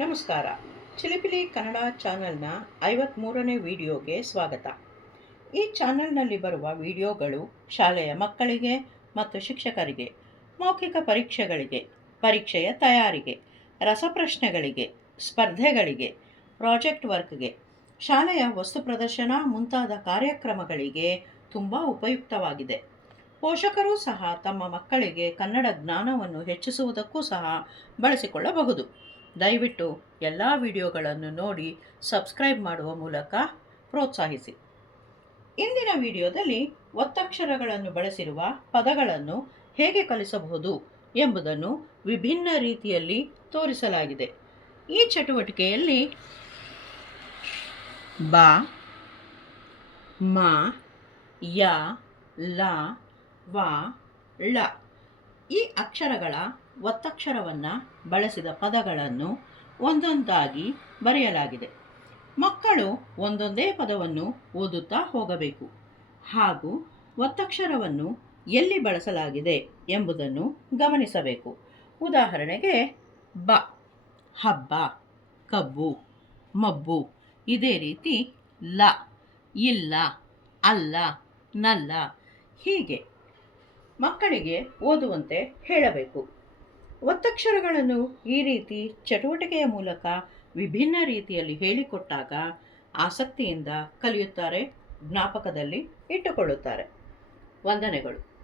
ನಮಸ್ಕಾರ. ಚಿಲಿಪಿಲಿ ಕನ್ನಡ ಚಾನೆಲ್ನ ಐವತ್ತ್ಮೂರನೇ ವಿಡಿಯೋಗೆ ಸ್ವಾಗತ. ಈ ಚಾನೆಲ್ನಲ್ಲಿ ಬರುವ ವಿಡಿಯೋಗಳು ಶಾಲೆಯ ಮಕ್ಕಳಿಗೆ ಮತ್ತು ಶಿಕ್ಷಕರಿಗೆ, ಮೌಖಿಕ ಪರೀಕ್ಷೆಗಳಿಗೆ, ಪರೀಕ್ಷೆಯ ತಯಾರಿಗೆ, ರಸಪ್ರಶ್ನೆಗಳಿಗೆ, ಸ್ಪರ್ಧೆಗಳಿಗೆ, ಪ್ರಾಜೆಕ್ಟ್ ವರ್ಕ್ಗೆ, ಶಾಲೆಯ ವಸ್ತು ಪ್ರದರ್ಶನ ಮುಂತಾದ ಕಾರ್ಯಕ್ರಮಗಳಿಗೆ ತುಂಬ ಉಪಯುಕ್ತವಾಗಿದೆ. ಪೋಷಕರು ಸಹ ತಮ್ಮ ಮಕ್ಕಳಿಗೆ ಕನ್ನಡ ಜ್ಞಾನವನ್ನು ಹೆಚ್ಚಿಸುವುದಕ್ಕೂ ಸಹ ಬಳಸಿಕೊಳ್ಳಬಹುದು. ದಯವಿಟ್ಟು ಎಲ್ಲ ವಿಡಿಯೋಗಳನ್ನು ನೋಡಿ ಸಬ್ಸ್ಕ್ರೈಬ್ ಮಾಡುವ ಮೂಲಕ ಪ್ರೋತ್ಸಾಹಿಸಿ. ಇಂದಿನ ವಿಡಿಯೋದಲ್ಲಿ ಒತ್ತಕ್ಷರಗಳನ್ನು ಬಳಸಿರುವ ಪದಗಳನ್ನು ಹೇಗೆ ಕಲಿಸಬಹುದು ಎಂಬುದನ್ನು ವಿಭಿನ್ನ ರೀತಿಯಲ್ಲಿ ತೋರಿಸಲಾಗಿದೆ. ಈ ಚಟುವಟಿಕೆಯಲ್ಲಿ ಬ, ಮ, ಯ, ಲ, ವ, ಳ. ಈ ಅಕ್ಷರಗಳ ಒತ್ತಕ್ಷರವನ್ನು ಬಳಸಿದ ಪದಗಳನ್ನು ಒಂದೊಂದಾಗಿ ಬರೆಯಲಾಗಿದೆ. ಮಕ್ಕಳು ಒಂದೊಂದೇ ಪದವನ್ನು ಓದುತ್ತಾ ಹೋಗಬೇಕು. ಹಾಗೂ ಒತ್ತಕ್ಷರವನ್ನು ಎಲ್ಲಿ ಬಳಸಲಾಗಿದೆ ಎಂಬುದನ್ನು ಗಮನಿಸಬೇಕು. ಉದಾಹರಣೆಗೆ, ಬ, ಹಬ್ಬ, ಕಬ್ಬು, ಮಬ್ಬು. ಇದೇ ರೀತಿ ಲ, ಇಲ್ಲ, ಅಲ್ಲ, ನಲ್ಲ. ಹೀಗೆ ಮಕ್ಕಳಿಗೆ ಓದುವಂತೆ ಹೇಳಬೇಕು. ಒತ್ತಕ್ಷರಗಳನ್ನು ಈ ರೀತಿ ಚಟುವಟಿಕೆಯ ಮೂಲಕ ವಿಭಿನ್ನ ರೀತಿಯಲ್ಲಿ ಹೇಳಿಕೊಟ್ಟಾಗ ಆಸಕ್ತಿಯಿಂದ ಕಲಿಯುತ್ತಾರೆ, ಜ್ಞಾಪಕದಲ್ಲಿ ಇಟ್ಟುಕೊಳ್ಳುತ್ತಾರೆ. ವಂದನೆಗಳು.